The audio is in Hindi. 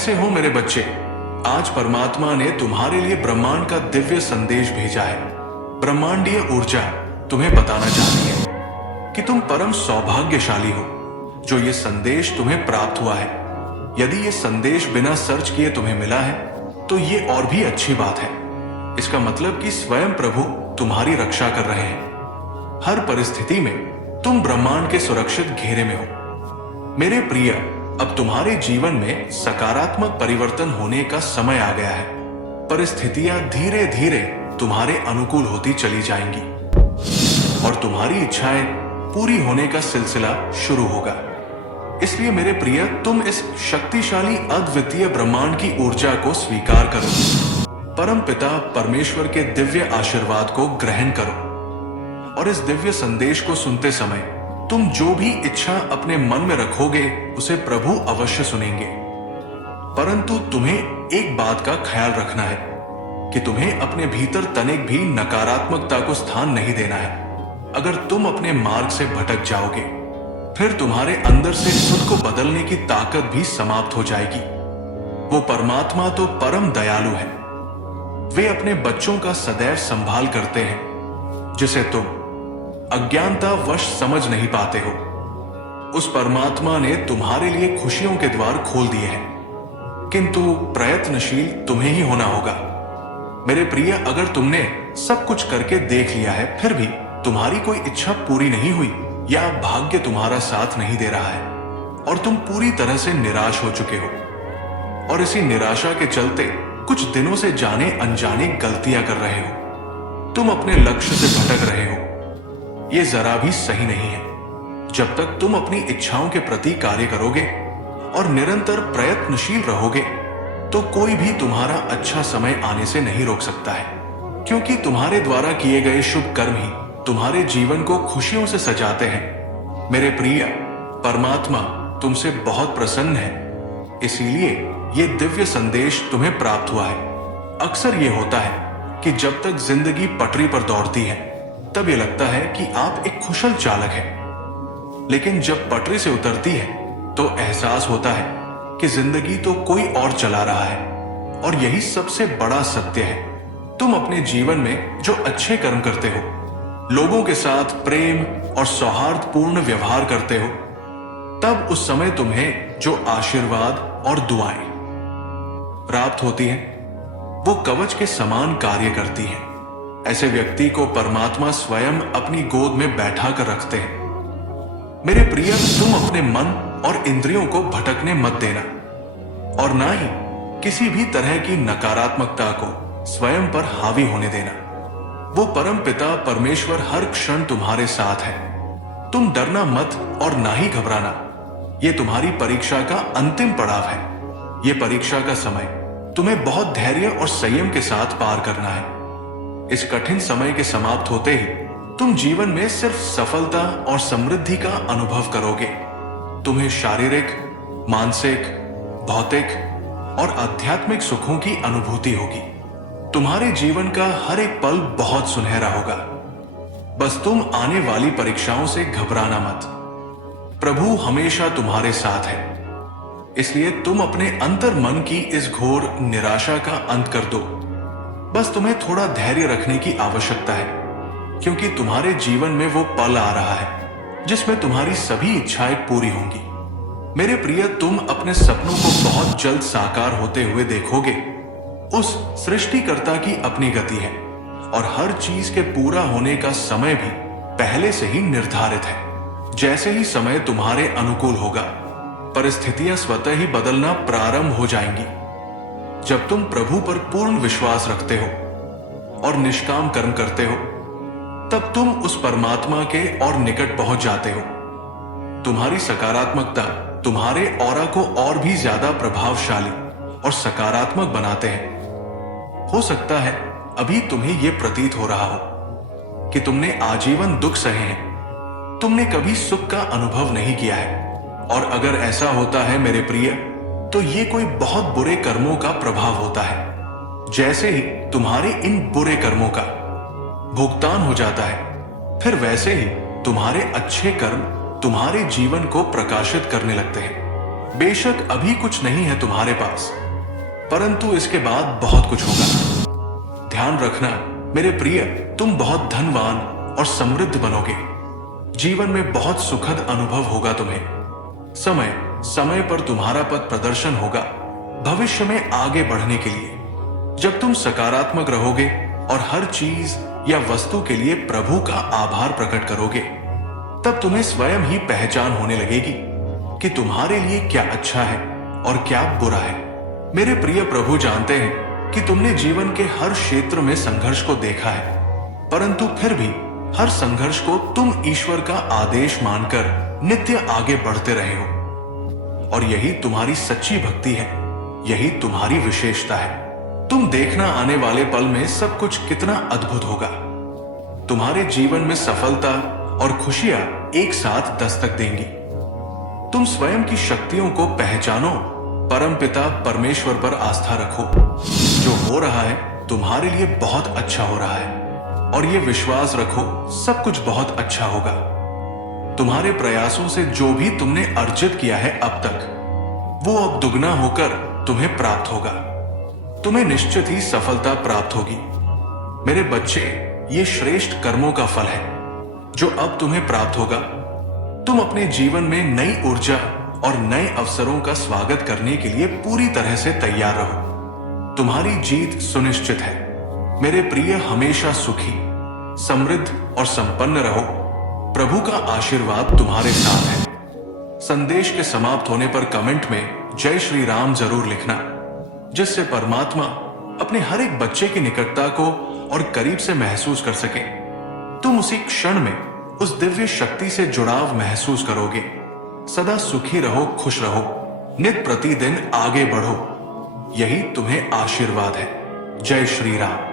कैसे हो मेरे बच्चे? आज परमात्मा ने तुम्हारे लिए ब्रह्मांड का दिव्य संदेश भेजा है। ब्रह्मांडीय ऊर्जा तुम्हें बताना चाहती है कि तुम परम सौभाग्यशाली हो जो ये संदेश तुम्हें प्राप्त हुआ है। यदि ये संदेश बिना सर्च किए तुम्हें मिला है तो ये और भी अच्छी बात है। इसका मतलब कि स्वयं प्रभु तुम्हारी रक्षा कर रहे हैं। हर परिस्थिति में तुम ब्रह्मांड के सुरक्षित घेरे में हो। मेरे प्रिय, अब तुम्हारे जीवन में सकारात्मक परिवर्तन होने का समय आ गया है। परिस्थितियां धीरे धीरे तुम्हारे अनुकूल होती चली जाएंगी और तुम्हारी इच्छाएं पूरी होने का सिलसिला शुरू होगा। इसलिए मेरे प्रिय, तुम इस शक्तिशाली अद्वितीय ब्रह्मांड की ऊर्जा को स्वीकार करो। परम पिता परमेश्वर के दिव्य आशीर्वाद को ग्रहण करो और इस दिव्य संदेश को सुनते समय तुम जो भी इच्छा अपने मन में रखोगे उसे प्रभु अवश्य सुनेंगे। परंतु तुम्हें एक बात का ख्याल रखना है कि तुम्हें अपने भीतर तनिक भी नकारात्मकता को स्थान नहीं देना है। अगर तुम अपने मार्ग से भटक जाओगे फिर तुम्हारे अंदर से खुद को बदलने की ताकत भी समाप्त हो जाएगी। वो परमात्मा तो परम दयालु है। वे अपने बच्चों का सदैव संभाल करते हैं जिसे तुम अज्ञानता वश समझ नहीं पाते हो। उस परमात्मा ने तुम्हारे लिए खुशियों के द्वार खोल दिए हैं, किंतु प्रयत्नशील तुम्हें ही होना होगा। मेरे प्रिय, अगर तुमने सब कुछ करके देख लिया है फिर भी तुम्हारी कोई इच्छा पूरी नहीं हुई या भाग्य तुम्हारा साथ नहीं दे रहा है और तुम पूरी तरह से निराश हो चुके हो और इसी निराशा के चलते कुछ दिनों से जाने अनजाने गलतियां कर रहे हो, तुम अपने लक्ष्य से भटक रहे हो, ये जरा भी सही नहीं है। जब तक तुम अपनी इच्छाओं के प्रति कार्य करोगे और निरंतर प्रयत्नशील रहोगे तो कोई भी तुम्हारा अच्छा समय आने से नहीं रोक सकता है, क्योंकि तुम्हारे द्वारा किए गए शुभ कर्म ही तुम्हारे जीवन को खुशियों से सजाते हैं। मेरे प्रिय, परमात्मा तुमसे बहुत प्रसन्न है, इसीलिए ये दिव्य संदेश तुम्हें प्राप्त हुआ है। अक्सर ये होता है कि जब तक जिंदगी पटरी पर दौड़ती है तब ये लगता है कि आप एक कुशल चालक हैं, लेकिन जब पटरी से उतरती है तो एहसास होता है कि जिंदगी तो कोई और चला रहा है। और यही सबसे बड़ा सत्य है। तुम अपने जीवन में जो अच्छे कर्म करते हो, लोगों के साथ प्रेम और सौहार्दपूर्ण व्यवहार करते हो, तब उस समय तुम्हें जो आशीर्वाद और दुआएं प्राप्त होती हैं वो कवच के समान कार्य करती हैं। ऐसे व्यक्ति को परमात्मा स्वयं अपनी गोद में बैठा कर रखते हैं। मेरे प्रिय, तुम अपने मन और इंद्रियों को भटकने मत देना और ना ही किसी भी तरह की नकारात्मकता को स्वयं पर हावी होने देना। वो परम पिता परमेश्वर हर क्षण तुम्हारे साथ है। तुम डरना मत और ना ही घबराना। ये तुम्हारी परीक्षा का अंतिम पड़ाव है। ये परीक्षा का समय तुम्हें बहुत धैर्य और संयम के साथ पार करना है। इस कठिन समय के समाप्त होते ही तुम जीवन में सिर्फ सफलता और समृद्धि का अनुभव करोगे। तुम्हें शारीरिक, मानसिक, भौतिक और आध्यात्मिक सुखों की अनुभूति होगी। तुम्हारे जीवन का हर एक पल बहुत सुनहरा होगा। बस तुम आने वाली परीक्षाओं से घबराना मत। प्रभु हमेशा तुम्हारे साथ है, इसलिए तुम अपने अंतर मन की इस घोर निराशा का अंत कर दो। बस तुम्हें थोड़ा धैर्य रखने की आवश्यकता है, क्योंकि तुम्हारे जीवन में वो पल आ रहा है जिसमें तुम्हारी सभी इच्छाएं पूरी होंगी। मेरे प्रिय, तुम अपने सपनों को बहुत जल्द साकार होते हुए देखोगे। उस सृष्टिकर्ता की अपनी गति है और हर चीज के पूरा होने का समय भी पहले से ही निर्धारित है। जैसे ही समय तुम्हारे अनुकूल होगा, परिस्थितियां स्वतः ही बदलना प्रारंभ हो जाएंगी। जब तुम प्रभु पर पूर्ण विश्वास रखते हो और निष्काम कर्म करते हो, तब तुम उस परमात्मा के और निकट पहुंच जाते हो। तुम्हारी सकारात्मकता तुम्हारे ऑरा को और भी ज्यादा प्रभावशाली और सकारात्मक बनाते हैं। हो सकता है अभी तुम्हें यह प्रतीत हो रहा हो कि तुमने आजीवन दुख सहे हैं, तुमने कभी सुख का अनुभव नहीं किया है। और अगर ऐसा होता है मेरे प्रिय, तो ये कोई बहुत बुरे कर्मों का प्रभाव होता है। जैसे ही तुम्हारे इन बुरे कर्मों का भुगतान हो जाता है, फिर वैसे ही तुम्हारे अच्छे कर्म तुम्हारे जीवन को प्रकाशित करने लगते हैं। बेशक अभी कुछ नहीं है तुम्हारे पास, परंतु इसके बाद बहुत कुछ होगा। ध्यान रखना मेरे प्रिय, तुम बहुत धनवान और समृद्ध बनोगे। जीवन में बहुत सुखद अनुभव होगा तुम्हें। समय समय पर तुम्हारा पथ प्रदर्शन होगा भविष्य में आगे बढ़ने के लिए। जब तुम सकारात्मक रहोगे और हर चीज या वस्तु के लिए प्रभु का आभार प्रकट करोगे, तब तुम्हें स्वयं ही पहचान होने लगेगी कि तुम्हारे लिए क्या अच्छा है और क्या बुरा है। मेरे प्रिय, प्रभु जानते हैं कि तुमने जीवन के हर क्षेत्र में संघर्ष को देखा है, परंतु फिर भी हर संघर्ष को तुम ईश्वर का आदेश मानकर नित्य आगे बढ़ते रहे हो। और यही तुम्हारी सच्ची भक्ति है, यही तुम्हारी विशेषता है। तुम देखना आने वाले पल में सब कुछ कितना अद्भुत होगा। तुम्हारे जीवन में सफलता और खुशियां एक साथ दस्तक देंगी। तुम स्वयं की शक्तियों को पहचानो, परमपिता परमेश्वर पर आस्था रखो। जो हो रहा है तुम्हारे लिए बहुत अच्छा हो रहा है, और ये विश्वास रखो सब कुछ बहुत अच्छा होगा। तुम्हारे प्रयासों से जो भी तुमने अर्जित किया है अब तक, वो अब दुगना होकर तुम्हें प्राप्त होगा। तुम्हें निश्चित ही सफलता प्राप्त होगी। मेरे बच्चे, ये श्रेष्ठ कर्मों का फल है जो अब तुम्हें प्राप्त होगा। तुम अपने जीवन में नई ऊर्जा और नए अवसरों का स्वागत करने के लिए पूरी तरह से तैयार रहो। तुम्हारी जीत सुनिश्चित है। मेरे प्रिय, हमेशा सुखी, समृद्ध और संपन्न रहो। प्रभु का आशीर्वाद तुम्हारे साथ है। संदेश के समाप्त होने पर कमेंट में जय श्री राम जरूर लिखना, जिससे परमात्मा अपने हर एक बच्चे की निकटता को और करीब से महसूस कर सके। तुम उसी क्षण में उस दिव्य शक्ति से जुड़ाव महसूस करोगे। सदा सुखी रहो, खुश रहो, नित प्रतिदिन आगे बढ़ो। यही तुम्हें आशीर्वाद है। जय श्री राम।